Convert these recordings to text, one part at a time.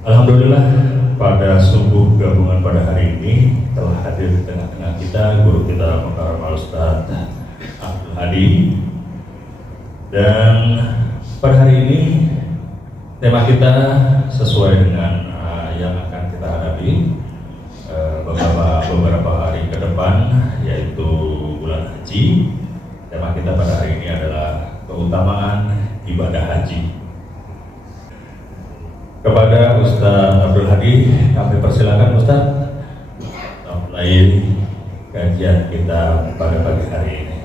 Alhamdulillah pada subuh gabungan pada hari ini telah hadir di tengah-tengah kita guru kita Mukarram Al-Ustaz Abdul Hadi. Dan pada hari ini tema kita sesuai dengan yang akan kita hadapi beberapa hari ke depan, yaitu bulan haji. Tema kita pada hari ini adalah keutamaan ibadah haji. Kepada Ustaz Abdul Hadi, kami persilakan Ustaz mulai kajian kita pada pagi hari ini.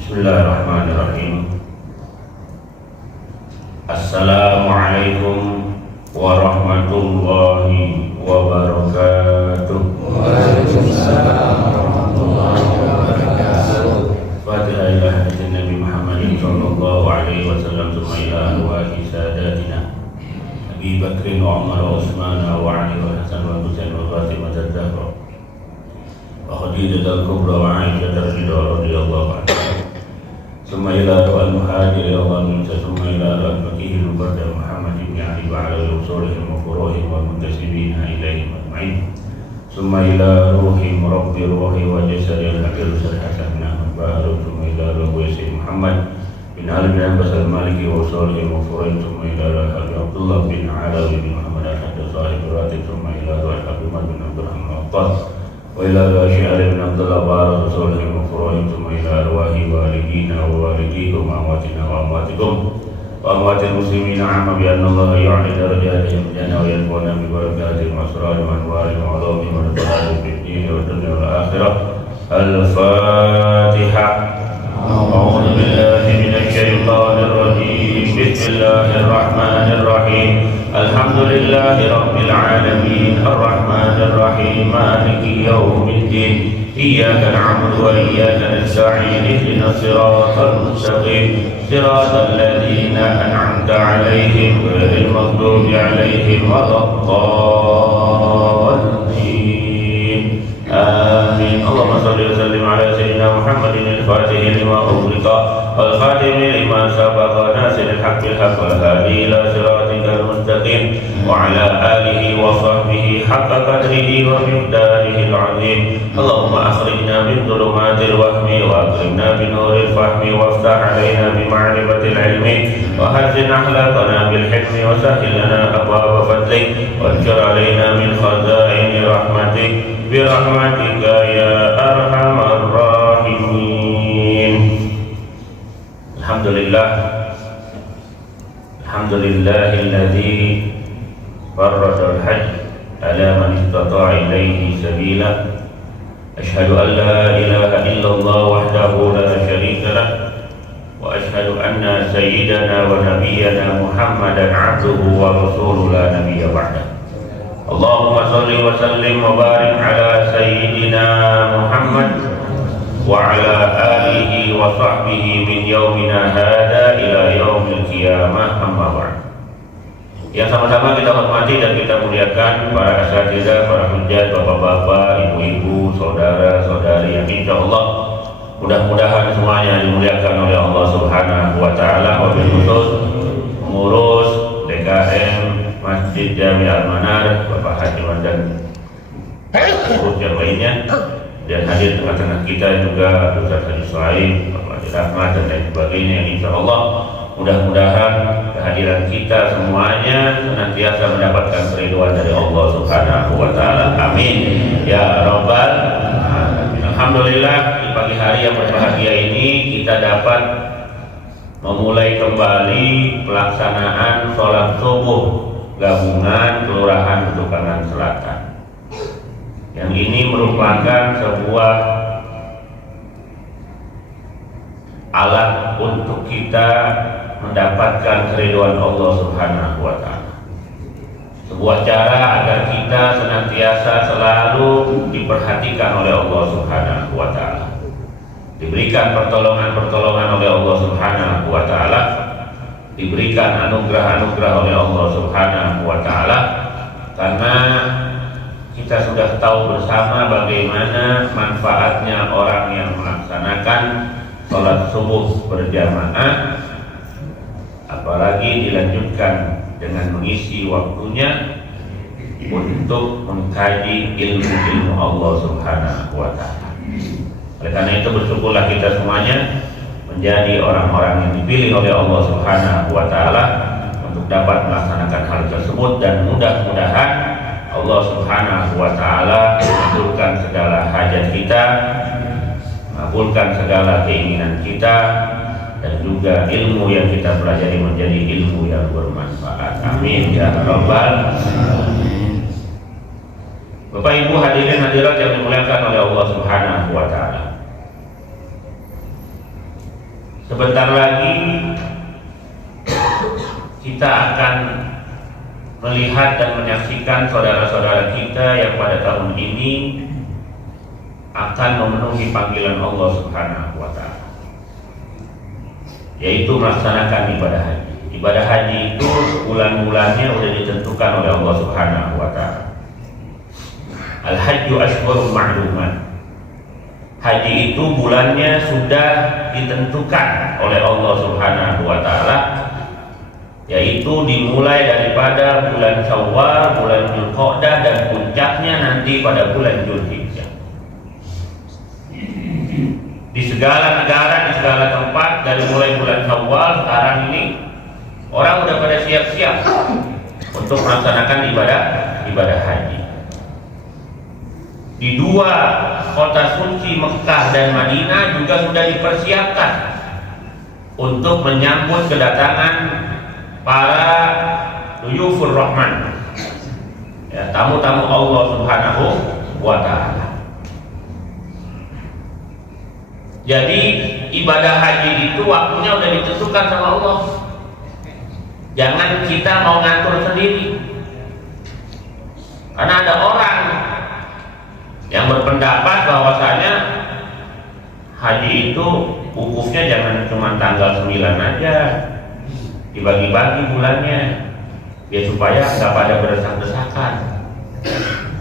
Bismillahirrahmanirrahim. Assalamualaikum warahmatullahi wabarakatuh. Waalaikumsalam warahmatullahi wabarakatuh. Fatihah ila hadirin Nabi Muhammadin sallallahu alaihi wasallam, tsumma ila arwahi sadatina Abi Bakrin wa Umar wa Utsman wa Ali wa Hasan wa Husain wa Fatimah az-Zahra wa Khadijah al-Kubra wa Aisyah radhiyallahu anha. ثم إلى المهاجر والأنصار ثم إلى رفقه البرد محمد بن علي وعلى أصولهم وفروعهم والمنتسبين إليهم أجمعين ثم إلى روح رب الروح وجسد الحبيب الحسن بن أحمد بارك ثم إلى روح سيد محمد بن علي بن عباس المالكي وأصولهم وفروعهم ثم إلى روح عبد الله بن علوي بن محمد الحسن صاحب الراتب ثم إلى روح عبد بن عبد الرحمن الطاهر وإلى الأشياء بن عبد الله بارك رسولهم وفروعهم ثم إلى أرواح والدينا ووالديكم وأمواتنا وأمواتكم وأموات المسلمين عامة بأن الله يعلي درجاتهم الجنة وينفعنا ببركاتهم وأسرارهم وأنوارهم وعلومهم ونفعهم في الدين والدنيا والآخرة. الفاتحة. أعوذ بالله من الشيطان الرجيم. بسم الله الرحمن الرحيم. الحمد لله رب العالمين الرحمن الرحيم مالك يوم الدين إياك نعبد وإياك نستعين اهدنا الصراط المستقيم صراط الذين أنعمت عليهم غير المغضوب عليهم ولا الضالين آمين. اللهم صل وسلم على سيدنا محمد الفاتح لما أغلق والخاتم لما سبق ناصر الحق بالحق والهادي إلى صراطك المستقيم وعلى آله وصحبه حق قدره ومقداره العظيم. اللهم أخرجنا من ظلمات الوهم وأكرمنا بنور الفهم وافتح علينا بمعرفة العلم وحسن أخلاقنا بالحلم وسهل لنا أبواب فضلك وانشر علينا من خزائن رحمتك برحمتك يا أرحم الراحمين. Alhamdulillahilladzi farrada al-hajj ala man istata'a ilayhi sabila. Ashhadu an la ilaha illallah wahdahu la sharika lah wa ashhadu anna sayyidana wa nabiyyana Muhammadan 'abduhu wa rasuluhu la nabiyya ba'dahu. Allahumma salli wa sallim wa barik ala sayyidina Muhammad wa ala alihi wa sahbihi min yaumina hada ila yaumil qiyamah, amma ba'd. Yang sama-sama kita hormati dan kita muliakan para asatidzah, para hujjah, bapak-bapak, ibu-ibu, saudara-saudari yang insyaallah mudah-mudahan semuanya dimuliakan oleh Allah Subhanahu wa taala, wabil khusus pengurus DKM Masjid Jami Al-Manar, Bapak Haji dan pengurus yang lainnya, dan hadir tengah-tengah kita juga Ustaz Haji Suhaib, Bapak Haji Rahmat dan lain sebagainya, yang insyaallah mudah-mudahan kehadiran kita semuanya senantiasa mendapatkan keridhaan dari Allah Subhanahu wa taala. Amin ya rabbal alamin. Alhamdulillah, di pagi hari yang berbahagia ini kita dapat memulai kembali pelaksanaan sholat subuh gabungan Kelurahan Betukangan Selatan. Yang ini merupakan sebuah alat untuk kita mendapatkan keridhaan Allah Subhanahu wa taala. Sebuah cara agar kita senantiasa selalu diperhatikan oleh Allah Subhanahu wa taala. Diberikan pertolongan-pertolongan oleh Allah Subhanahu wa taala, diberikan anugerah-anugerah oleh Allah Subhanahu wa taala, karena kita sudah tahu bersama bagaimana manfaatnya orang yang melaksanakan sholat subuh berjamaah apalagi dilanjutkan dengan mengisi waktunya untuk mengkaji ilmu-ilmu Allah Subhanahu wa Ta'ala. Oleh karena itu bersyukurlah kita semuanya menjadi orang-orang yang dipilih oleh Allah Subhanahu wa Ta'ala untuk dapat melaksanakan hal tersebut, dan mudah-mudahan Allah Subhanahu wa Ta'ala mengabulkan segala hajat kita, mengabulkan segala keinginan kita, dan juga ilmu yang kita pelajari menjadi ilmu yang bermanfaat. Amin ya rabbal alamin. Bapak Ibu hadirin hadirat yang dimuliakan oleh Allah Subhanahu wa Ta'ala, sebentar lagi kita akan melihat dan menyaksikan saudara-saudara kita yang pada tahun ini akan memenuhi panggilan Allah Subhanahu wa Ta'ala, yaitu melaksanakan ibadah haji. Ibadah haji itu bulan-bulannya sudah ditentukan oleh Allah Subhanahu wa Ta'ala. Al-hajju ashhurun ma'lumat. Haji itu bulannya sudah ditentukan oleh Allah Subhanahu wa Ta'ala, yaitu dimulai daripada bulan Syawal, bulan Dzulqa'dah, dan puncaknya nanti pada bulan Dzulhijjah. Di segala negara, di segala tempat, dari mulai bulan Syawal sekarang ini orang udah pada siap-siap untuk melaksanakan ibadah haji. Di dua kota suci Mekah dan Madinah juga sudah dipersiapkan untuk menyambut kedatangan para duyufur rahman, ya, tamu-tamu Allah Subhanahu wa Ta'ala. Jadi ibadah haji itu waktunya udah ditentukan sama Allah. Jangan kita mau ngatur sendiri. Karena ada orang yang berpendapat bahwasanya haji itu wukufnya jangan cuma tanggal 9 aja, dibagi-bagi bulannya, biar supaya nggak pada berdesak-desakan,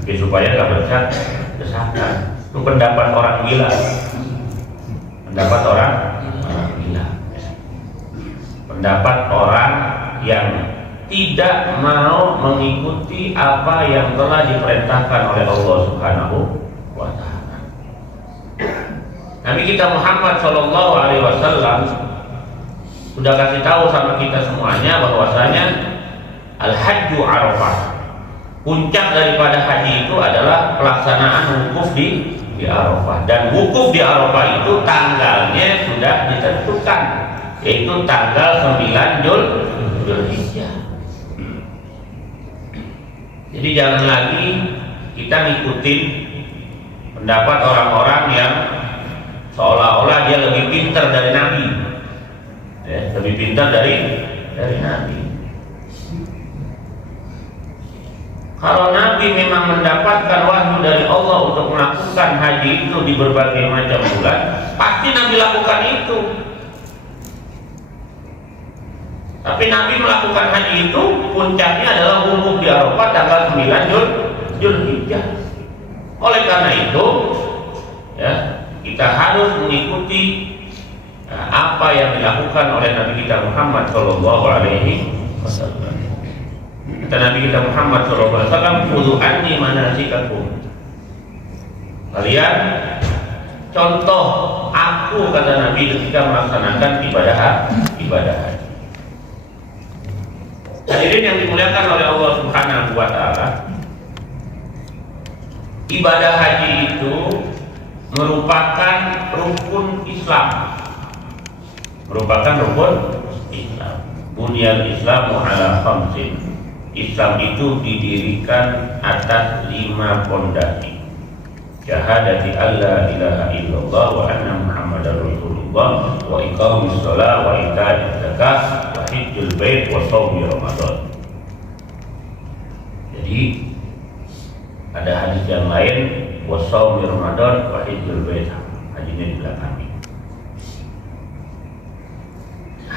biar supaya nggak berdesak-desakan. Itu pendapat orang gila, pendapat orang gila, pendapat orang yang tidak mau mengikuti apa yang telah diperintahkan oleh Allah Subhanahu wa Ta'ala. Nabi kita Muhammad Shallallahu Alaihi Wasallam sudah kasih tahu sama kita semuanya bahwasanya al-hajju Arafah. Puncak daripada haji itu adalah pelaksanaan wukuf di Arafah, dan wukuf di Arafah itu tanggalnya sudah ditentukan, yaitu tanggal 9 Dzulhijjah. Jadi jangan lagi kita ngikutin pendapat orang-orang yang seolah-olah dia lebih pintar dari Nabi, ya, lebih pintar dari Nabi. Kalau Nabi memang mendapatkan wahyu dari Allah untuk melakukan haji itu di berbagai macam bulan, pasti Nabi lakukan itu. Tapi Nabi melakukan haji itu puncaknya adalah wukuf di Arafah tanggal 9 Dzulhijjah. Oleh karena itu, ya, kita harus mengikuti apa yang dilakukan oleh Nabi kita Muhammad Shallallahu Alaihi Wasallam. Kata Nabi kita Muhammad Shallallahu Alaihi Wasallam, "Khudhu anni manasikakum." Kalian contoh aku, kata Nabi, ketika melaksanakan ibadah haji. Hadirin yang dimuliakan oleh Allah Subhanahu wa Ta'ala, ibadah haji itu merupakan rukun Islam. Bunyal Islamu ala khamsin. Islam itu didirikan atas 5 pondasi. Syahadati alla ilaha illallah wa anna muhammadar rasulullah wa iqamis shalah wa ita'iz zakah wa hajjul bait wa shaumi ramadan. Jadi ada hadis yang lain, wa shaumi ramadan wa hajjul bait, hajinya di belakang.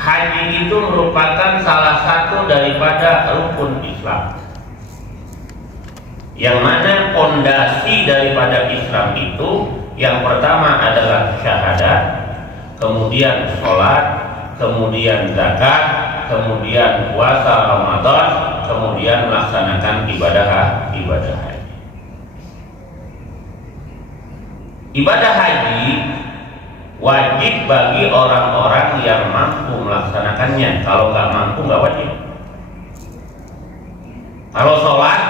Haji itu merupakan salah satu daripada rukun Islam, yang mana pondasi daripada Islam itu yang pertama adalah syahadat, kemudian sholat, kemudian zakat, kemudian puasa Ramadan, kemudian melaksanakan ibadah haji. Ibadah haji wajib bagi orang-orang yang mampu melaksanakannya. Kalau nggak mampu nggak wajib. Kalau sholat,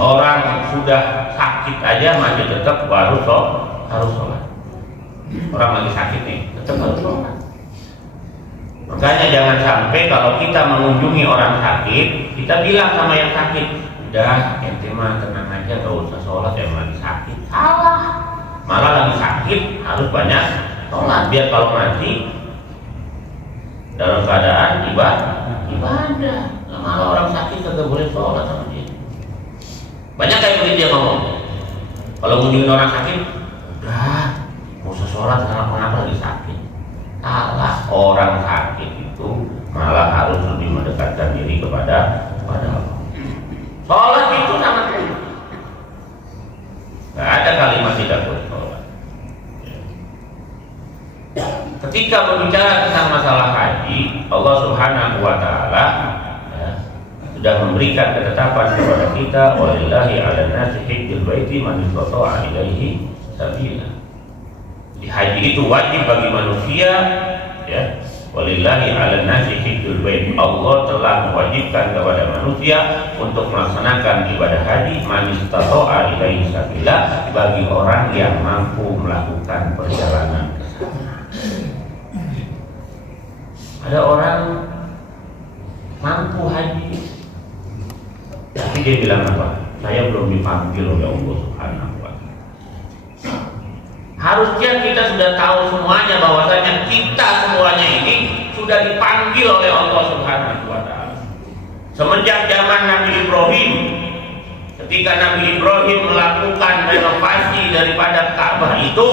orang sudah sakit aja masih tetap harus sholat. Orang lagi sakit nih, tetap harus sholat. Makanya jangan sampai kalau kita mengunjungi orang sakit, kita bilang sama yang sakit, udah ente mah tenang aja, gak usah sholat, yang lagi sakit. Salah. Malah lagi sakit harus banyak sholat, biar kalau mati dalam keadaan ibadah. Malah orang sakit kagak boleh sholat sama dia. Banyak kayak begitu dia ngomong. Kalau ngunjungin orang sakit, udah gak usah sholat karena kenapa lagi sakit. Salah, orang sakit itu malah harus lebih mendekatkan diri kepada Allah. Sholat itu sangat penting. Gak ada kalimat tidak boleh sholat. Ketika berbicara tentang masalah haji, Allah Subhanahu wa Ta'ala sudah memberikan ketetapan kepada kita, walillahi 'alan nasi hajjul baiti man istata'a ilaihi sabila. Di haji itu wajib bagi manusia, ya. Walillahi 'alan nasi hajjul bait. Allah telah mewajibkan kepada manusia untuk melaksanakan ibadah haji man istata'a ilaihi sabila, bagi orang yang mampu melakukan perjalanan ke sana. Ada orang mampu haji, tapi dia bilang apa? Saya belum dipanggil oleh Allah Subhanahu wa Ta'ala. Harusnya kita sudah tahu semuanya bahwasanya kita semuanya ini sudah dipanggil oleh Allah Subhanahu wa Ta'ala. Semenjak zaman Nabi Ibrahim, ketika Nabi Ibrahim melakukan renovasi daripada Ka'bah itu,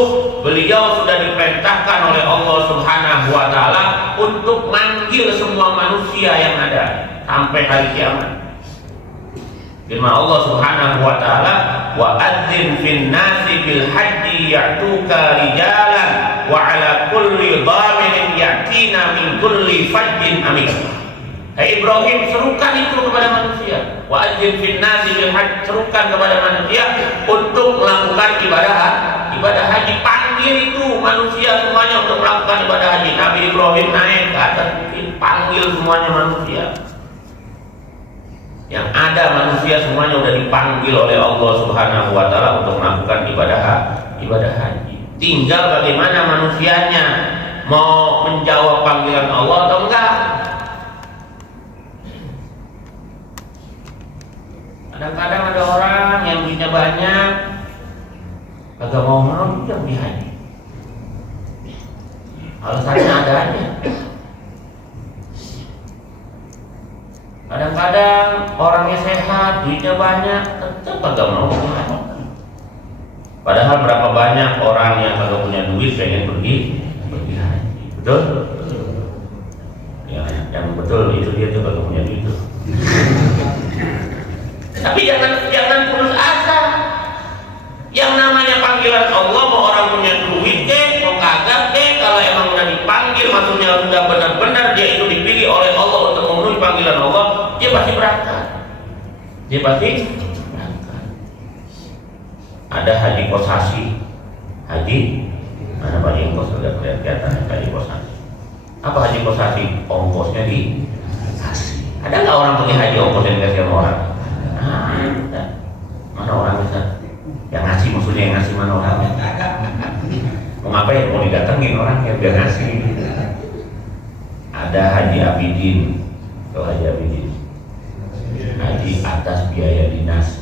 beliau sudah diperintahkan oleh Allah Subhanahu wa Ta'ala untuk manggil semua manusia yang ada sampai hari kiamat. Firman Allah Subhanahu wa Ta'ala, wa adzin fin nasi bil haji ya'tuka rijalan wa ala kulli dhamirin yatina min kulli fajjin amik. Hai Ibrahim, serukan itu kepada manusia. Wa adzin fin nasi bil haji, serukan kepada manusia untuk melakukan ibadah haji. Panggil itu manusia semuanya untuk melakukan ibadah haji. Nabi Ibrahim naik ke atas bukit, panggil semuanya manusia. Yang ada manusia semuanya sudah dipanggil oleh Allah Subhanahu wa Ta'ala untuk melakukan ibadah haji. Tinggal bagaimana manusianya mau menjawab panggilan Allah atau enggak. Kadang-kadang ada orang yang duitnya banyak, kagak mau juga pergi haji. Alasannya ada aja. Kadang-kadang orangnya sehat, duitnya banyak, tetap kagak mau pergi haji. Padahal berapa banyak orang yang kagak punya duit pengen pergi haji. Betul? Ya, yang betul itu dia tuh kagak punya duit tuh. Tapi jangan putus asa. Yang namanya panggilan Allah, mau orang punya duit deh, mau kagak deh, kalau emang udah dipanggil, maksudnya sudah benar-benar dia itu dipilih oleh Allah untuk memenuhi panggilan Allah, dia pasti berangkat. Ada haji kosasi, haji mana paling kos sudah kelihatan haji kosasi. Apa haji kosasi? Ongkosnya dikasih. Ada nggak orang pergi haji ongkosnya dikasih sama orang? Mana orang bisa? Yang ngasih, maksudnya yang ngasih mana orang? Mau ngapain? Mau didatengin orang yang biar ngasih. Ada haji Abidin. Tahu haji Abidin? Haji atas biaya dinas.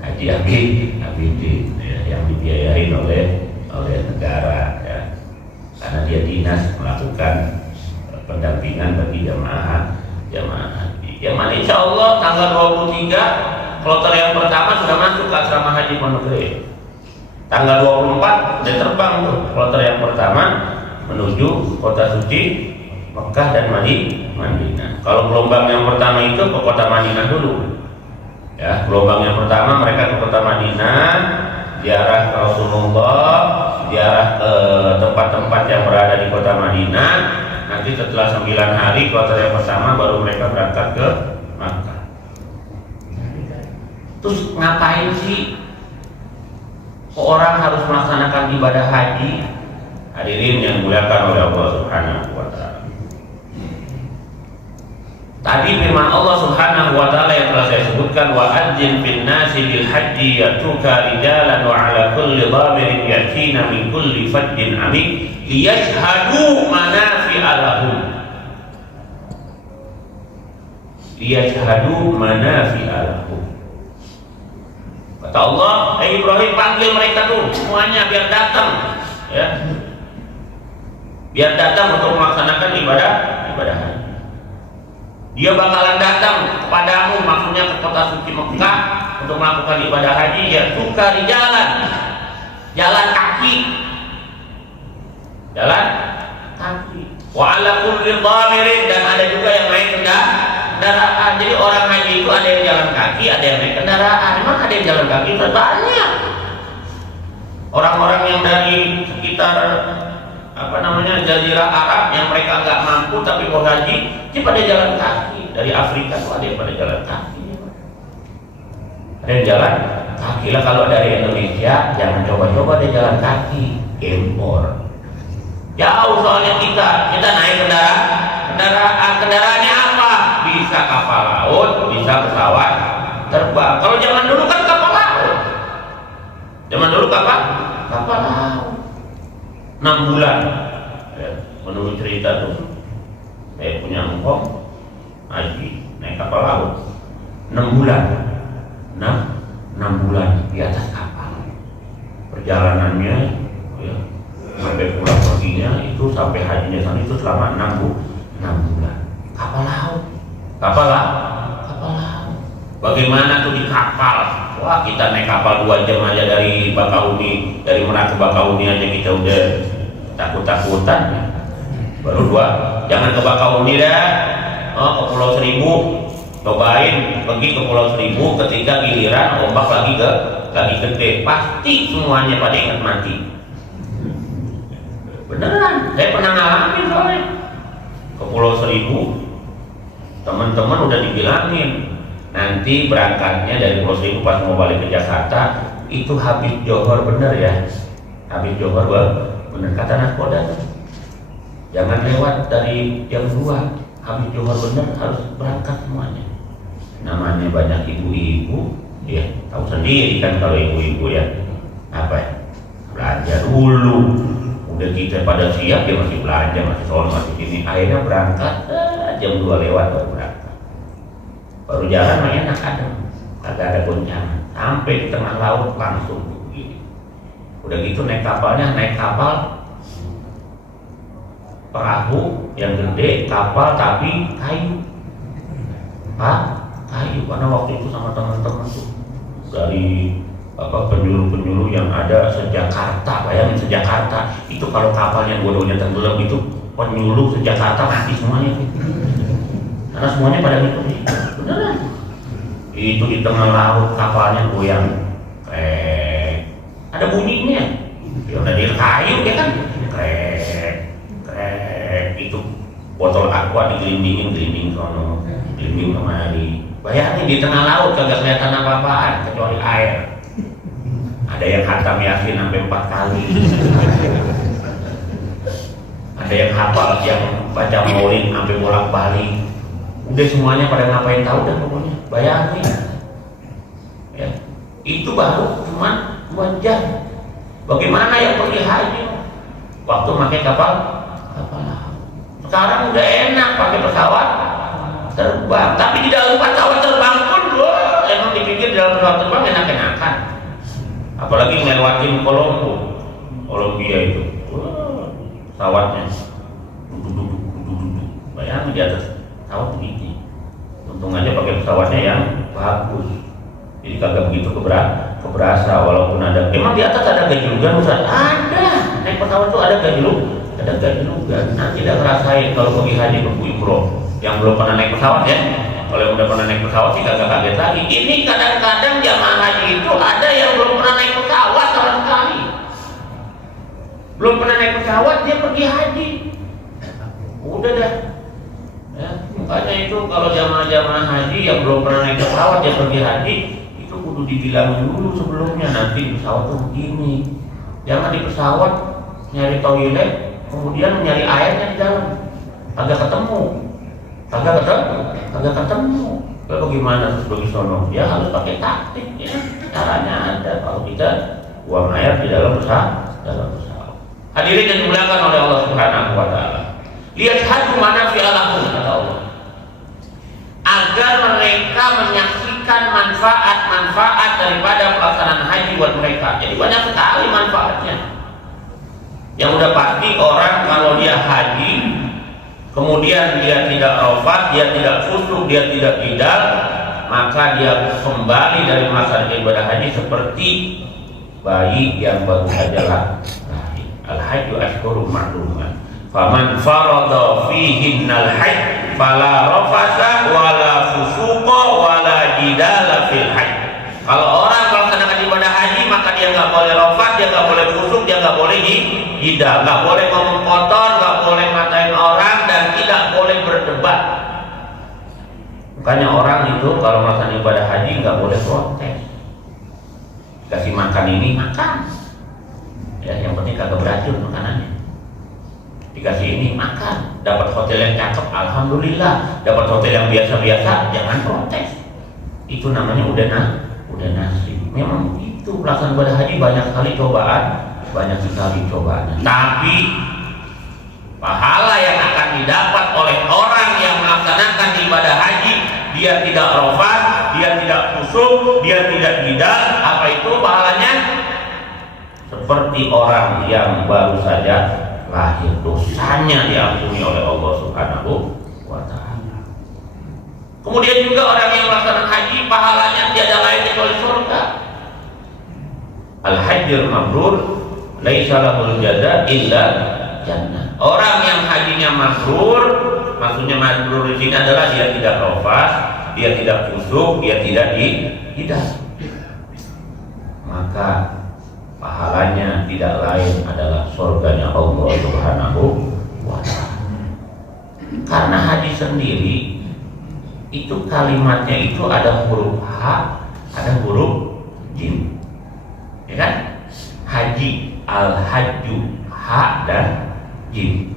Haji Abidin ya, yang dibiayain oleh negara ya. Karena dia dinas melakukan pendampingan bagi jamaah haji. Yang mana insya Allah tanggal 23 kloter yang pertama sudah masuk ke asrama haji Pondok Gede. Tanggal 24 dia terbang tuh kloter yang pertama menuju kota suci Mekah dan Madinah. Kalau gelombang yang pertama itu ke kota Madinah dulu. Ya, gelombang yang pertama mereka ke kota Madinah, ziarah ke Rasulullah, ziarah ke tempat-tempat yang berada di kota Madinah. Nah, Nanti setelah 9 hari kloter yang pertama baru mereka berangkat ke Makkah. Terus ngapain sih orang harus melaksanakan ibadah haji? Hadirin yang dimuliakan oleh Allah Subhanahu wa taala. Tadi firman Allah Subhanahu wa taala yang telah saya sebutkan, wa adzin fil nasi bil haji yatuka rijalan wa ala kulli dhamirin yatina min kulli fajjin amik liyashhadu manafi'a lahum. Liyashhadu manafi'a lahum. Kata Allah, Ibrahim panggil mereka tuh semuanya biar datang, ya. Biar datang untuk melaksanakan ibadah haji. Dia bakalan datang kepadamu, maksudnya ke kota suci Mekah untuk melakukan ibadah haji, ya tuka di jalan kaki, wa ala kulli dhamirin, dan ada juga yang naik kendaraan. Jadi orang haji itu ada yang jalan kaki, ada yang naik kendaraan. Memang ada yang jalan kaki banyak. Orang-orang yang dari sekitar Jazirah Arab yang mereka nggak mampu tapi mau haji, dia pada jalan kaki. Dari Afrika tuh ada yang pada jalan kaki. Ada yang jalan kaki lah. Kalau dari Indonesia jangan coba-coba dia jalan kaki, impor. Jauh soalnya kita naik kendaraannya apa? Bisa kapal laut, bisa pesawat terbang. Kalau zaman dulu kan kapal laut. Zaman dulu kapal laut. 6 bulan, ya, menurut cerita tuh, saya punya engkong haji naik kapal laut 6 bulan, 6 bulan di atas kapal. Perjalanannya, ya, sampai pulang perginya itu sampai hajinya sana itu selama 6 bulan. Kapal laut. Bagaimana tuh di kapal? Wah, kita naik kapal 2 jam aja dari Bakauni, dari Merak ke Bakauni aja kita udah takut-takutan. Baru 2, jangan ke Bakauni dah. Ke Pulau Seribu, cobain pergi ke Pulau Seribu, ketika giliran ombak lagi gede, pasti semuanya pada ingat mati. Beneran, saya pernah ngalamin soalnya. Ke Pulau Seribu, teman-teman udah dibilangin, nanti berangkatnya dari Pulau Seribu pas mau balik ke Jakarta itu habis Johor, bener ya, habis Johor bener kata nakoda, jangan lewat dari jam 2, habis Johor bener harus berangkat semuanya. Namanya banyak ibu-ibu, ya tahu sendiri kan kalau ibu-ibu ya, apa ya, belanja dulu, udah kita pada siap dia masih belanja, masih soal masih sini, akhirnya berangkat jam 2 lewat baru berangkat. Baru jalan mah enak, kagak ada goncangan, sampai di tengah laut langsung begini. Udah gitu naik kapal perahu yang gede, kapal tapi kayu, karena waktu itu sama teman-teman tuh dari penyuluh yang ada se-Jakarta. Bayangin se-Jakarta itu kalau kapalnya bodohnya tenggelam itu penyuluh se-Jakarta mati semuanya, karena semuanya pada ngikutin. Beneran, itu di tengah laut kapalnya goyang, ada bunyinya, ya udah dari kayu ya kan, itu botol aqua digelinding sono, gelinding kemari. Bayangin di tengah laut kagak kelihatan apa-apaan kecuali air. Ada yang khatam Yasin sampai 4 kali. Ada yang hafal, yang baca maulid sampai bolak-balik. Udah semuanya pada ngapain tahu dah pokoknya. Bayangin, ya, itu baru cuma 2 jam. Bagaimana yang pergi haji waktu pakai kapal laut? Sekarang udah enak pakai pesawat terbang. Tapi di dalam pesawat terbang pun, emang dipikir di dalam pesawat terbang enak-enakan. Apalagi ngelewatin Kolombia itu, pesawatnya duduk. Bayangin di atas pesawat begitu. Untung aja pakai pesawatnya yang bagus, jadi kagak begitu keberasa. Walaupun ada, emang di atas ada gajlugan, Ustaz? Ada, naik pesawat tuh ada gajlugan. Nanti tidak ngerasain kalau pergi haji ke umroh. Yang belum pernah naik pesawat ya, kalau yang udah pernah naik pesawat sih kagak kaget lagi. Ini kadang-kadang jamaah haji itu ada yang belum pernah naik pesawat sama sekali. Belum pernah naik pesawat dia pergi haji. Udah dah. Ya, makanya itu kalau jamaah-jamaah haji yang belum pernah naik pesawat yang pergi haji itu kudu dibilangin dulu sebelumnya, nanti di pesawat tuh begini. Jangan di pesawat nyari toilet kemudian nyari airnya di dalam. Kagak ketemu. Lalu gimana sebagai sono? Ya harus pakai taktik ya. Caranya ada. Kalau kita buang air di dalam pesawat. Hadirin yang dimuliakan oleh Allah Subhanahu wa taala. Lihat hadu manafi'alahum kata Allah. Agar mereka menyaksikan manfaat-manfaat daripada pelaksanaan haji buat mereka. Jadi banyak sekali manfaatnya. Yang udah pasti orang kalau dia haji kemudian dia tidak rafat, dia tidak khusyuk, dia tidak bidal, maka dia kembali dari melaksanakan ibadah haji seperti bayi yang baru saja lahir. Al-hajju ashhurun ma'lumat. Faman farada fihinnal hajj fala rafasa wala fusuqa wala jidala fil hajj. Kalau orang melaksanakan ibadah haji maka dia nggak boleh rafat, dia nggak boleh fusuk, dia nggak boleh jidal, nggak boleh ngomong kotor, nggak boleh ngatain orang, dan tidak boleh berdebat. Makanya orang itu kalau melaksanakan ibadah haji nggak boleh protes. Dikasih makan ini makan, ya yang penting kagak beracun makanannya. Dikasih ini makan, dapat hotel yang cakep, alhamdulillah. Dapat hotel yang biasa-biasa, jangan protes. Itu namanya udah nasib. Memang itu pelaksanaan ibadah haji banyak sekali cobaan. Tapi pahala yang akan didapat oleh orang yang melaksanakan ibadah haji, dia tidak rafat, dia tidak khusyuk, dia tidak bidal, apa itu pahalanya? Seperti orang yang baru saja lahir, dosanya diampuni oleh Allah Subhanahu wa taala. Kemudian juga orang yang melaksanakan haji pahalanya tiada lain kecuali surga. Al-hajjul mabrur laisa lahul jaza illa jannah. Orang yang hajinya mabrur, maksudnya mabrur di sini adalah dia tidak rafas, dia tidak khusyuk, dia tidak bidal. Maka pahalanya tidak lain adalah surganya Allah Subhanahu wa ta'ala. Karena haji sendiri itu kalimatnya itu ada huruf H, ada huruf jim. Ya kan? Haji, al-hajju, H dan jim.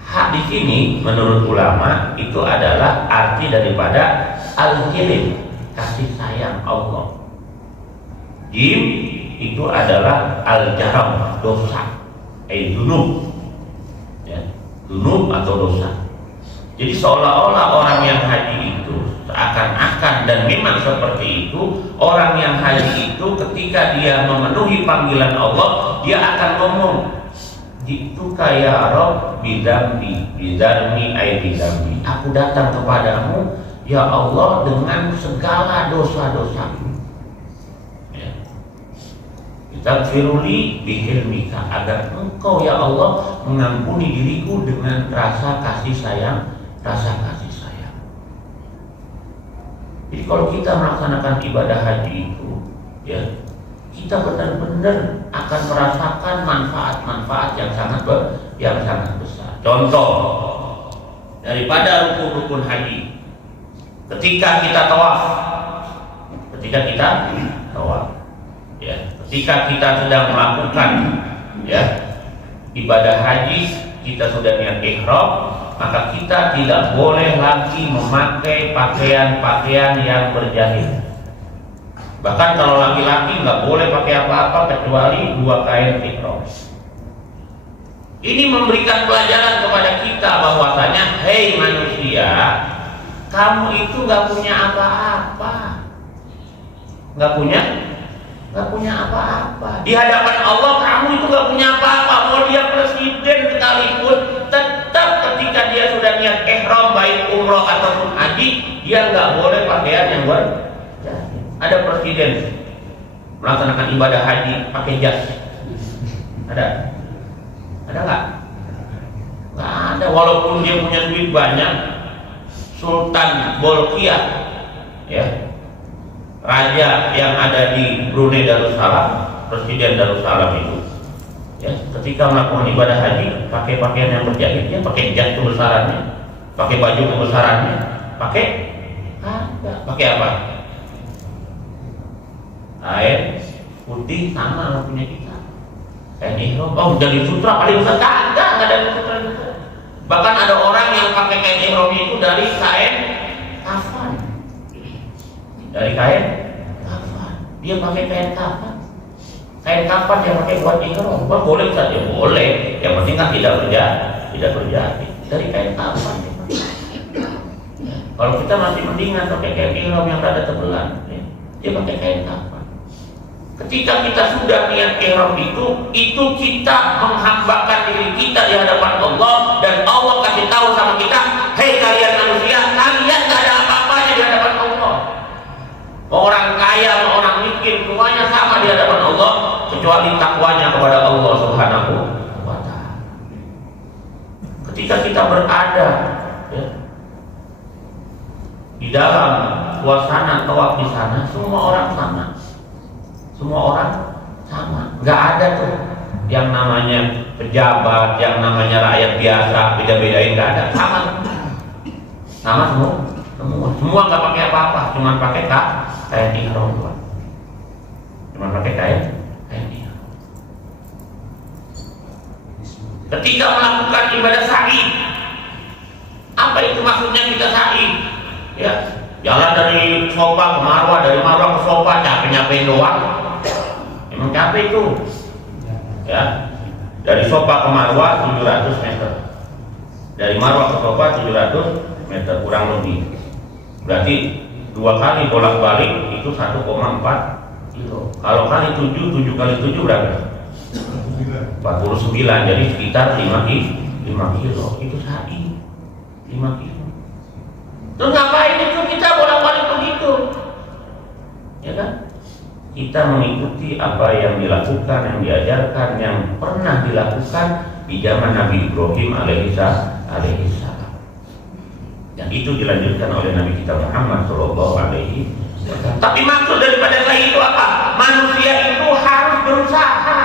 H di sini menurut ulama itu adalah arti daripada al-hilim, kasih sayang Allah. Jim itu adalah al-jaram, dosa, dzunub, ya, dzunub atau dosa. Jadi seolah-olah orang yang haji itu seakan-akan, dan memang seperti itu, orang yang haji itu ketika dia memenuhi panggilan Allah, dia akan ngomong, "Jitu kaya Rob bidambi, bidarmi ay bidambi." Aku datang kepadamu, ya Allah, dengan segala dosa-dosaku. Tagfiruli bihilmika, agar engkau ya Allah mengampuni diriku dengan rasa kasih sayang. Jadi kalau kita melaksanakan ibadah haji itu, ya, kita benar-benar akan merasakan manfaat-manfaat yang sangat besar. Contoh daripada rukun-rukun haji, ketika kita tawaf, ya, ketika kita sedang melakukan, ya, ibadah haji, kita sudah niat ihram, maka kita tidak boleh lagi memakai pakaian-pakaian yang berjahit. Bahkan kalau laki-laki nggak boleh pakai apa-apa kecuali 2 kain ihram. Ini memberikan pelajaran kepada kita bahwasanya, hei manusia, kamu itu nggak punya apa-apa, nggak punya apa-apa. Di hadapan Allah kamu itu nggak punya apa-apa. Mau dia presiden sekalipun, tetap ketika dia sudah niat ihram baik umroh ataupun haji, dia nggak boleh pakaian yang berjahit. Ada presiden melaksanakan ibadah haji pakai jas? Ada nggak? Nggak ada. Walaupun dia punya duit banyak, Sultan Bolkiah, ya, raja yang ada di Brunei Darussalam, presiden Darussalam itu, Ya, ketika melakukan ibadah haji pakai pakaian yang berjahit, ya pakai jas kebesarannya, pakai baju kebesarannya, pakai apa? Kain putih sama lah punya kita. Kain ihram, oh dari sutra paling besar, enggak dari sutra juga. Bahkan ada orang yang pakai kain ihram itu dari kain kafan. Dari kain kafan. Dia pakai kain kafan. Kain kafan yang pakai buat ihram, boleh saja boleh. Yang penting kan tidak berjahit. Dari kain kafan. Ya. Kalau kita masih mendingan pakai kain ihram yang rada tebelan, ya. Dia pakai kain kafan. Ketika kita sudah niat ihram itu kita menghambakan diri kita di hadapan Allah, dan Allah kasih tahu sama kita, hei kalian manusia, kalian gak ada apa-apanya di hadapan Allah. Orang kaya, orang miskin, semuanya sama di hadapan Allah, kecuali takwanya kepada Allah Subhanahu wa Ta'ala. Ketika kita berada ya, di dalam suasana tawaf di sana, semua orang sama. Semua orang sama, nggak ada tuh yang namanya pejabat, yang namanya rakyat biasa, beda-bedain, nggak ada, sama semua nggak pakai apa-apa, cuma pakai kain ihram doang, cuma pakai kain ihram. Ketika melakukan ibadah sa'i, apa itu maksudnya kita sa'i? Ya, jalan dari Sofa ke Marwah, dari Marwah ke Sofa, capek-nyapain doang. Emang capek itu, ya. Dari Sofa ke Marwah 700 meter, dari Marwah ke Sofa 700 meter kurang lebih. Berarti 2 kali bolak-balik itu 1,4 kilo. Kalau kali 7 kali 7 berapa? 49. Jadi sekitar 5 kilo. Itu sa'i 5 kilo. Terus ngapain itu kita bolak-balik begitu? Ya kan? Kita mengikuti apa yang dilakukan, yang diajarkan, yang pernah dilakukan di zaman Nabi Ibrahim alaihissalam. Dan itu dilanjutkan oleh Nabi kita Muhammad sallallahu alaihi wasallam. Tapi maksud daripada saya itu apa? Manusia itu harus berusaha.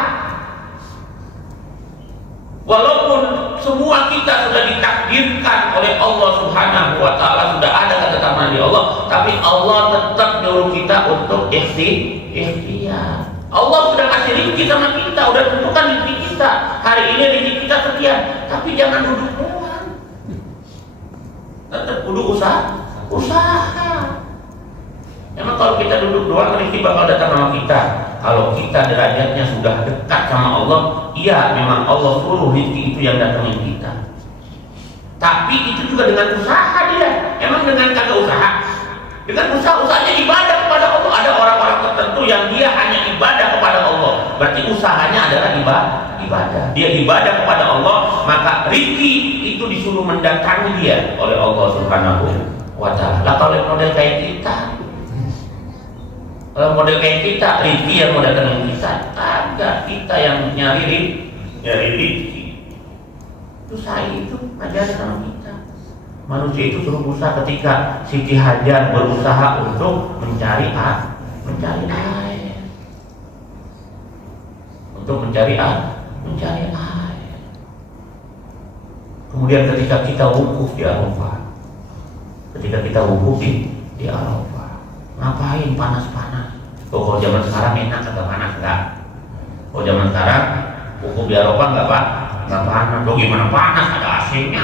Walaupun semua kita sudah ditakdirkan oleh Allah Subhanahu wa Ta'ala, sudah ada ketetapan di Allah, tapi Allah tetap nyuruh kita untuk ikhtiar. Allah sudah kasih rezeki sama kita, udah tentukan rezeki kita. Hari ini rezeki kita sekian, tapi jangan duduk doang. Tetap kudu usaha. Memang kalau kita duduk doang, rezeki bakal datang sama kita. Kalau kita derajatnya sudah dekat sama Allah, iya memang Allah suruh rezeki itu yang datangin kita. Tapi itu juga dengan usaha dia. Emang dengan kagak usaha? Dengan usahanya ibadah kepada Allah. Ada orang-orang tertentu yang dia hanya ibadah kepada Allah. Berarti usahanya adalah ibadah. Dia ibadah kepada Allah, maka rezeki itu disuruh mendatangi dia oleh Allah Subhanahu wa Ta'ala. Kalau model kayak kita, kalau model kayak kita, rezeki yang mau datangin kita, agak kita yang nyari rezeki. Itu saya itu ajaran sama kita. Manusia itu suruh usaha. Ketika Siti Hajar berusaha untuk mencari air, untuk mencari air. Kemudian ketika kita wukuf di Arafah, di Arafah, ngapain panas-panas? Kalau zaman sekarang enak atau panas enggak? Kalau zaman sekarang wukuf di Arafah enggak Pak? Enggak panas. Loh gimana panas? Ada AC-nya.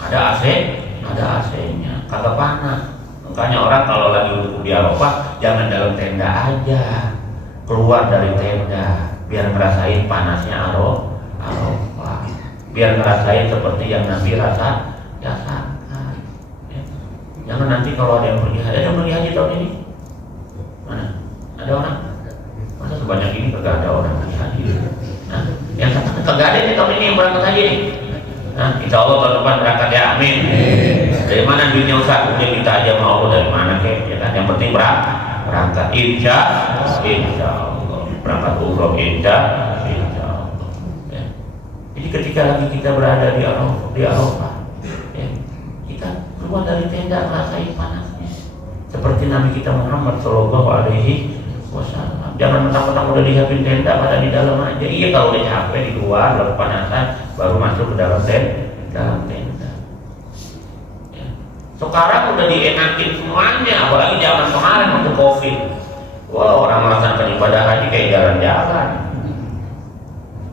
Ada AC-nya. Kagak panas. Makanya orang kalau lagi wukuf di Arafah jangan dalam tenda aja. Keluar dari tenda biar ngerasain panasnya Arafah. Biar ngerasain seperti yang Nabi rasakan. Ya. Jangan nanti kalau ada yang pergi haji tahun ini. Mana? Ada orang? Masa sebanyak ini kagak ada orang pergi haji? Nah, yang katakan kagak ada nih tahun ini yang berangkat haji nih. Nah, insya Allah tahun depan berangkat ya, amin. Dari mana duitnya Ustaz? Udah kita aja mau dari mana kek? Ya kan? Yang penting berangkat. Insya Allah berangkat umroh insya Allah. Ya. Jadi ketika lagi kita berada di Arafah, ya, kita keluar dari tenda merasain panasnya. Seperti Nabi kita Muhammad Sallallahu Alaihi Wasallam. Jangan mentang-mentang udah disiapin tenda pada di dalam aja. Iya, kalau udah capek di luar, udah kepanasan, baru masuk ke dalam tenda. Ya. Sekarang udah dienakin semuanya, apalagi zaman kemarin waktu COVID. Wah, orang melaksanakan ibadah haji kayak jalan-jalan.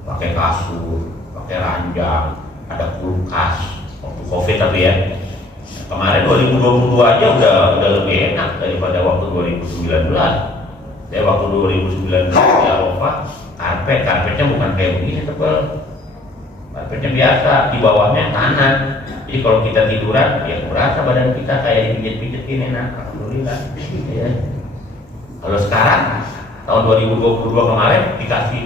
Pakai kasur, pakai ranjang, ada kulkas. Waktu COVID tapi ya. Kemarin 2022 aja udah lebih enak daripada waktu 2019. Ya waktu 2019 di Arafah, karpetnya bukan kayak begini tebal. Karpetnya biasa, di bawahnya tanah. Jadi kalau kita tiduran, ya merasa badan kita kayak dipijit-pijitin enak. Alhamdulillah. Ya. Kalau sekarang tahun 2022 kemarin dikasih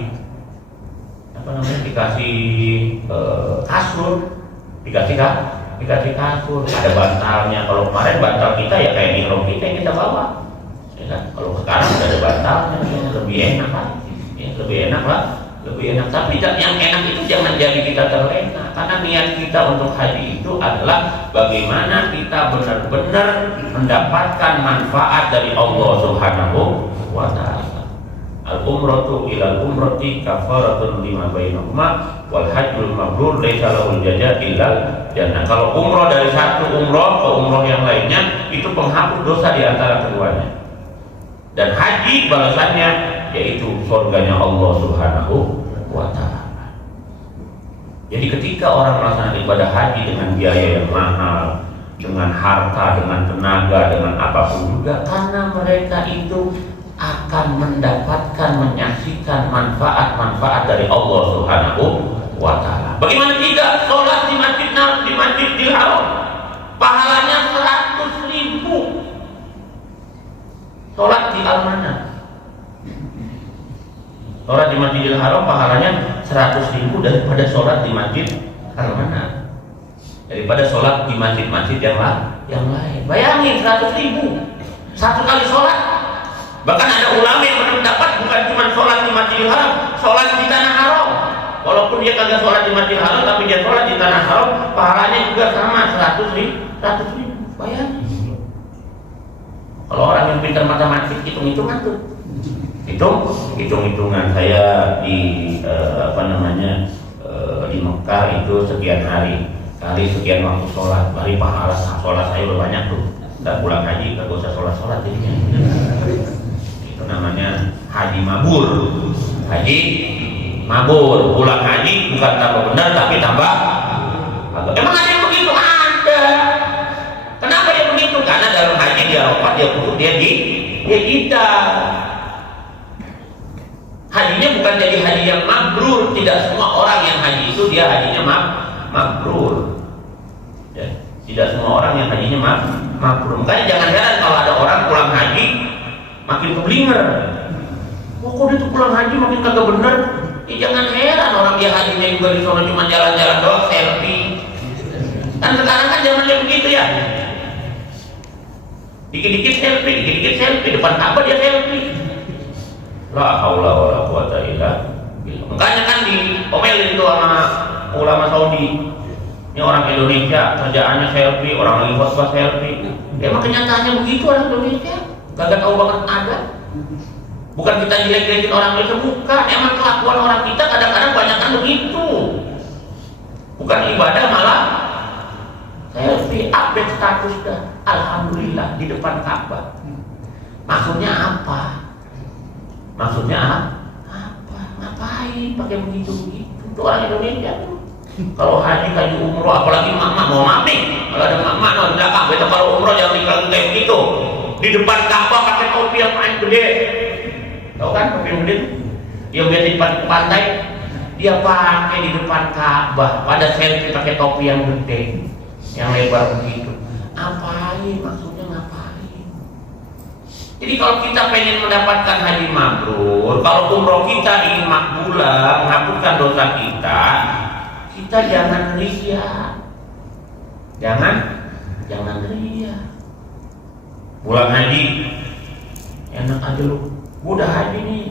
kasur, dikasih kasur, ada bantalnya. Kalau kemarin bantal kita ya kayak di rok kita yang kita bawa. Ya kan? Kalau sekarang udah ada bantalnya, ya lebih enak lah. Ya, lebih enak. Tapi yang enak itu jangan jadi kita terlena, karena niat kita untuk haji itu adalah bagaimana kita benar-benar mendapatkan manfaat dari Allah Subhanahu wa Ta'ala. Al-umratu ilal umrati kafaratun lima bainahuma wal hajjul mabrur laisa lahul jazaa illal jannah. Kalau umroh dari satu umroh ke umroh yang lainnya itu penghapus dosa di antara keduanya. Dan haji balasannya yaitu surganya Allah Subhanahu wa Ta'ala. Jadi ketika orang melaksanakan ibadah haji dengan biaya yang mahal, dengan harta, dengan tenaga, dengan apapun juga, karena mereka itu akan mendapatkan, menyaksikan manfaat-manfaat dari Allah Subhanahu wa Ta'ala. Bagaimana tidak sholat di Masjidil Haram, pahalanya 100.000. Sholat di Al-Manah, sholat di Masjidil Haram pahalanya 100.000 daripada sholat di Masjid Al-Manah, daripada sholat di masjid-masjid yang lain. Bayangin 100.000 satu kali sholat. Bahkan ada ulama yang berpendapat bukan cuma sholat di Masjidil Haram, sholat di Tanah Haram. Walaupun dia kagak sholat di Masjidil Haram, tapi dia sholat di Tanah Haram, pahalanya juga sama 100.000. Bayangin. Kalau orang yang pintar matematik, hitung-hitungan tuh. Hitung-hitungan saya di di Mekah itu sekian hari kali sekian waktu sholat, bari pahala sholat saya udah banyak tuh. Nggak pulang haji, nggak usah sholat jadinya. Itu namanya haji mabur. Pulang haji bukan tambah benar tapi tambah. Emang ada yang begitu? Ada. Kenapa dia begitu? Karena dalam haji di Arafah dia kita. Hajinya bukan jadi haji yang mabrur. Tidak semua orang yang haji itu dia hajinya mabrur. Ya, tidak semua orang yang hajinya mabrur. Makanya jangan heran kalau ada orang pulang haji makin keblinger. Kok dia tuh pulang haji makin kagak bener? Ya, jangan heran orang dia hajinya juga di sana cuma jalan-jalan doang, selfie. Kan sekarang kan zamannya begitu ya. Dikit-dikit selfie, depan Ka'bah dia selfie. La haula wala quwata illa billah. Makanya kan diomelin itu sama ulama Saudi. Ini orang Indonesia kerjaannya selfie, orang lagi khotbah selfie. Emang kenyataannya begitu orang Indonesia? Kagak tahu banget ada. Bukan kita jelek-jelekin orang Indonesia, bukan. Emang kelakuan orang kita kadang-kadang banyak kan begitu. Bukan ibadah malah selfie, update status dah. Alhamdulillah di depan Ka'bah. Maksudnya apa? Ngapain pakai begitu? Itu orang Indonesia tuh. Kalau haji umroh, apalagi mak-mak mau nih. Kalau ada mak-mak di belakang, betul kalau umroh jangan tinggal kayak begitu. Di depan Ka'bah pakai topi yang paling gede. Tahu kan topi yang gede? Yang biasa di pantai, dia pakai di depan Ka'bah. Pada selfie pakai topi yang gede, yang lebar begitu. Ngapain? Maksudnya ngapain? Jadi kalau kita pengen mendapatkan haji mabrur, kalau umroh kita ingin makbulah, menghapuskan dosa kita jangan ria. Jangan ria. Pulang haji, enak aja lu. Gua udah haji nih.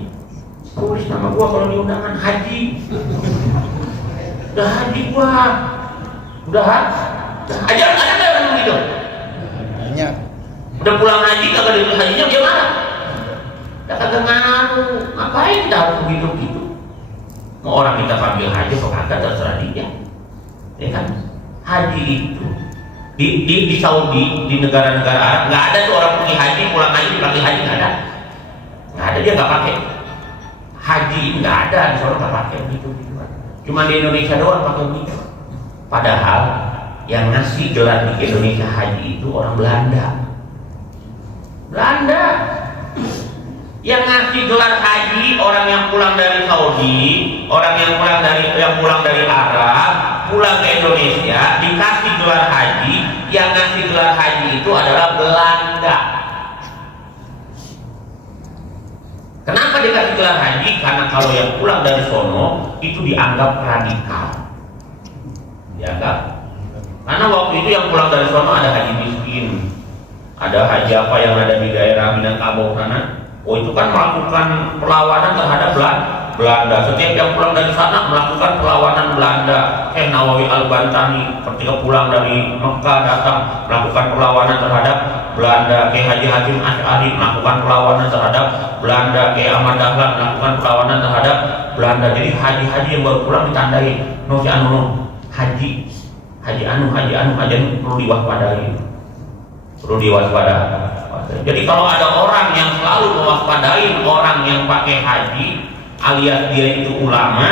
Tulis nama gua kalau di undangan haji. Udah haji gua. Udah haji. Ada orang gitu. Banyak. Udah pulang haji kagak ditulis hajinya dia marah. Ya kagak ngaruh. Ngapain kita harus begitu-gitu? Mau orang kita panggil haji kok kagak, terserah dia. Ya kan? Haji itu di Saudi, di negara-negara Arab nggak ada tuh orang pergi haji pulang haji dipanggil haji, nggak ada, dia nggak pakai haji, nggak ada di sana, nggak pakai begitu. Cuma di Indonesia doang pakai begitu. Padahal yang ngasih gelar di Indonesia haji itu orang Belanda. Yang ngasih gelar haji orang yang pulang dari Saudi, orang yang pulang dari Arab, pulang ke Indonesia dikasih gelar haji. Yang ngasih gelar haji itu adalah Belanda. Kenapa dikasih gelar haji? Karena kalau yang pulang dari sono itu dianggap radikal. Karena waktu itu yang pulang dari sono ada haji miskin, ada haji apa yang ada di daerah Minangkabau sana. Oh, itu kan melakukan perlawanan terhadap Belanda. Setiap yang pulang dari sana melakukan perlawanan Belanda. Nawawi Al-Bantani ketika pulang dari Mekah datang melakukan perlawanan terhadap Belanda. Haji Hatim Asy'ari melakukan perlawanan terhadap Belanda. Ahmad Dahlan melakukan perlawanan terhadap Belanda. Jadi haji-haji yang baru pulang ditandai haji anu perlu diwaspadai. Jadi kalau ada orang yang selalu mewaspadai orang yang pakai haji alias dia itu ulama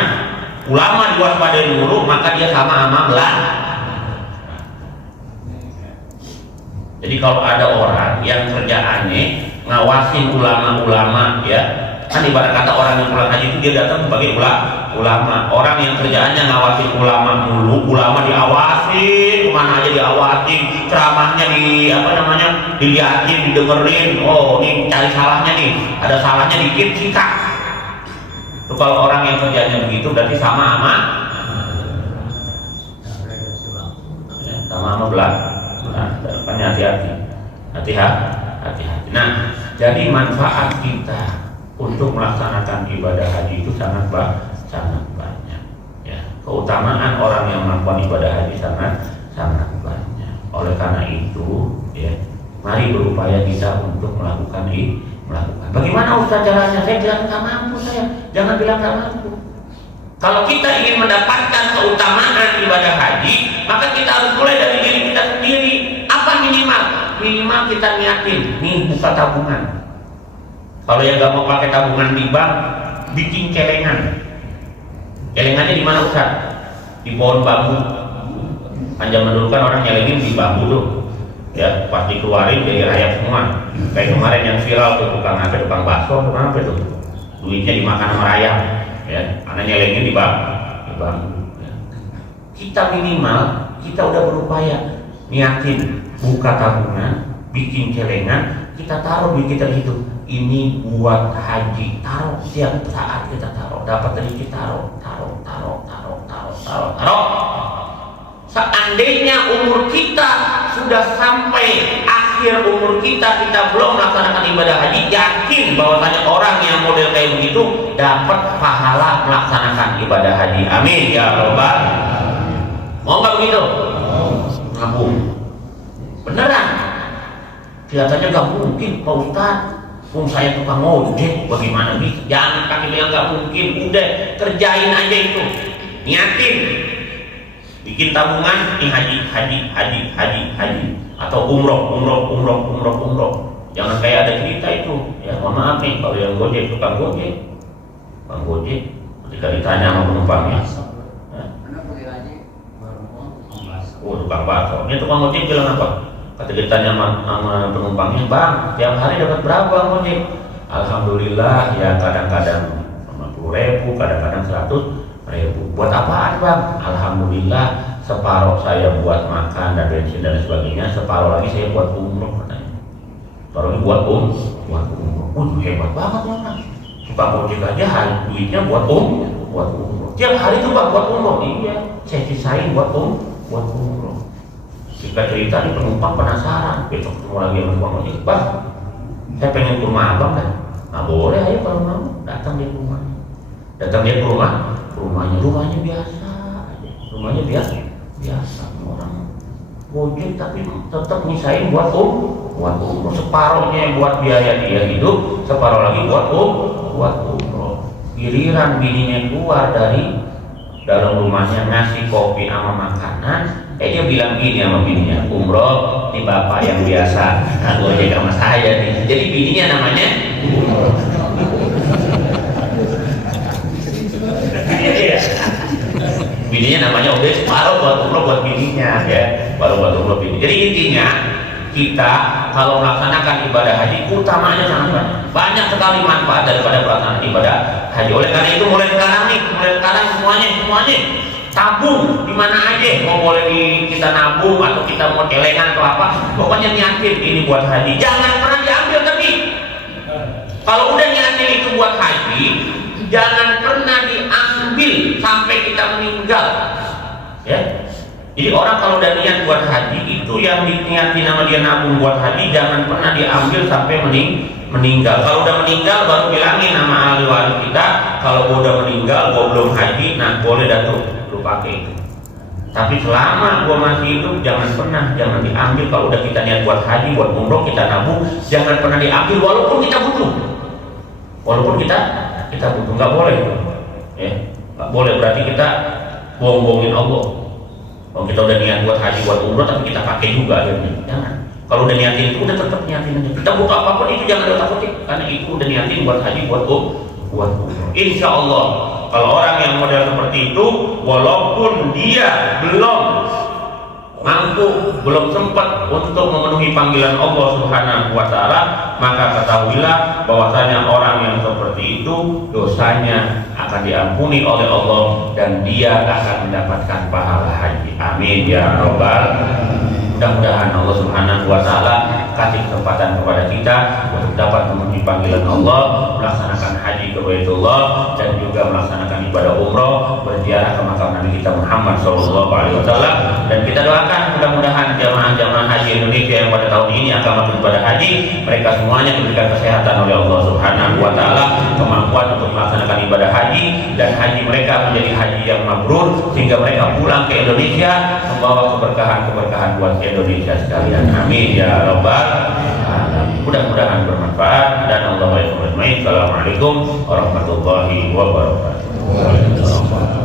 diwaspadai dulu, maka dia sama Belanda. Jadi kalau ada orang yang kerjaannya ngawasin ulama-ulama, ya kan ibarat kata orang yang pulang haji itu dia datang sebagai ulama. Orang yang kerjaannya ngawasin ulama mulu, ulama diawasin, kemana aja diawasin, ceramahnya dilihatin, didengerin. Oh, ini cari salahnya nih, ada salahnya dikit sikat. Itu kalau orang yang kerjanya begitu berarti sama Belanda. Makanya hati-hati. Nah, jadi manfaat kita untuk melaksanakan ibadah haji itu sangat banyak. Ya, keutamaan orang yang melakukan ibadah haji sangat banyak. Oleh karena itu, ya, mari berupaya kita untuk melakukan. Bagaimana Ustaz caranya? Saya bilang nggak mampu, jangan bilang nggak mampu. Kalau kita ingin mendapatkan keutamaan ibadah haji, maka kita harus mulai dari diri kita sendiri. Apa minimal? Minimal kita niatin, nih buka tabungan. Kalau yang nggak mau pakai tabungan di bank, bikin celengan. Celengannya di mana Ustaz? Di pohon bambu. Kan zaman dulu kan orang nyelengin di bambu tuh. Ya, pasti keluarin jadi rakyat semua. Kayak kemarin yang viral tuh tukang bakso, tukang apa tuh? Duitnya dimakan sama rakyat. Ya, karena nyelengin di bambu. Ya. Kita minimal kita udah berupaya niatin buka tabungan, bikin celengan, kita taruh di kita gitu. Ini buat haji, taruh setiap saat kita taruh, dapat rezeki taruh. Seandainya umur kita sudah sampai akhir umur kita belum melaksanakan ibadah haji, yakin bahwasanya orang yang model kayak begitu dapat pahala melaksanakan ibadah haji. Amin ya rabbal. Mau nggak begitu? Ngaku. Beneran? Kelihatannya nggak mungkin, Pak Ustaz. Saya tukang ojek, bagaimana bisa? Jangan kami bilang nggak mungkin. Udah kerjain aja itu, niatin. Bikin tabungan, ini haji atau umroh. Jangan kayak ada cerita itu. Ya mohon maaf nih kalau yang gojek, tukang gojek, ketika ditanya sama penumpangnya, tukang bakso. Ini tukang gojek bilang apa? Ketika ditanya sama penumpangnya, Bang, tiap hari dapat berapa Bang gojek? Alhamdulillah, ya kadang-kadang 50.000, kadang-kadang 100.000. Buat apaan Bang? Alhamdulillah, separuh saya buat makan dan bensin dan sebagainya, separuh lagi saya buat umroh katanya. Separuh ini buat umroh. Hebat banget orang. Tukang ojek aja duitnya buat umroh. Tiap hari tuh Bang buat umroh. Iya, saya sisain buat umroh. Jika cerita di penumpang penasaran, besok ketemu lagi sama tukang ojek, Bang, saya pengen ke rumah Abang kan? Nah boleh, ayo kalau mau datang dia ke rumahnya. Datang dia ke rumahnya biasa aja. Rumahnya biasa orang wujud tapi tetap nyisain buat umroh. Separohnya buat biaya dia hidup, separoh lagi buat umroh. Giliran bininya keluar dari dalam rumahnya ngasih kopi sama makanan, dia bilang gini sama bininya, umroh di bapak yang biasa, nah gue sama saya nih. Jadi bininya namanya umroh. Bininya namanya udah separuh buat umroh buat bininya ya, baru buat umroh bini. Jadi intinya kita kalau melaksanakan ibadah haji utamanya sangat banyak sekali manfaat daripada pelaksanaan ibadah haji. Oleh karena itu mulai sekarang semuanya tabung di mana aja, mau boleh kita nabung atau kita mau celengan atau apa, pokoknya niatin ini buat haji. Jangan pernah diambil tapi kalau udah niatin itu buat haji, jangan pernah diambil sampai kita meninggal. Ya. Jadi orang kalau udah niat buat haji itu yang diniatin sama dia nabung buat haji jangan pernah diambil sampai meninggal. Kalau udah meninggal baru bilangin sama ahli waris kita, kalau gua udah meninggal, gua belum haji, nah boleh dah tuh lu pakai itu. Tapi selama gua masih hidup jangan diambil. Kalau udah kita niat buat haji, buat umroh, kita nabung, jangan pernah diambil walaupun kita butuh. Nggak boleh, ya, nggak boleh. Berarti kita bohong-bohongin Allah. Kalau kita udah niat buat haji, buat umroh, tapi kita pakai juga, jangan. Kalau udah niatin itu, udah tetap niatin aja. Kita butuh apapun itu jangan ditakutin, karena itu udah niatin buat haji, buat umroh. Insya Allah, kalau orang yang model seperti itu, walaupun dia belum mampu, belum sempat untuk memenuhi panggilan Allah Subhanahu wa Ta'ala, maka ketahuilah bahwasanya orang yang seperti itu dosanya akan diampuni oleh Allah dan dia akan mendapatkan pahala haji. Amin ya rabbal. Mudah-mudahan Allah Subhanahu wa Ta'ala kasih kesempatan kepada kita untuk dapat memenuhi panggilan Allah, melaksanakan haji ke Baitullah dan juga melaksanakan ibadah umroh, berziarah ke makam Nabi kita Muhammad SAW. Dan kita doakan mudah-mudahan jamaah-jamaah haji Indonesia yang pada tahun ini akan melakukan ibadah haji, mereka semuanya diberikan kesehatan oleh Allah Subhanahu wa Ta'ala, kemampuan untuk melaksanakan ibadah haji, dan haji mereka menjadi haji yang mabrur sehingga mereka pulang ke Indonesia membawa keberkahan buat Indonesia sekalian. Amin ya rabbal alamin. Mudah-mudahan bermanfaat dan Assalamualaikum warahmatullahi wabarakatuh.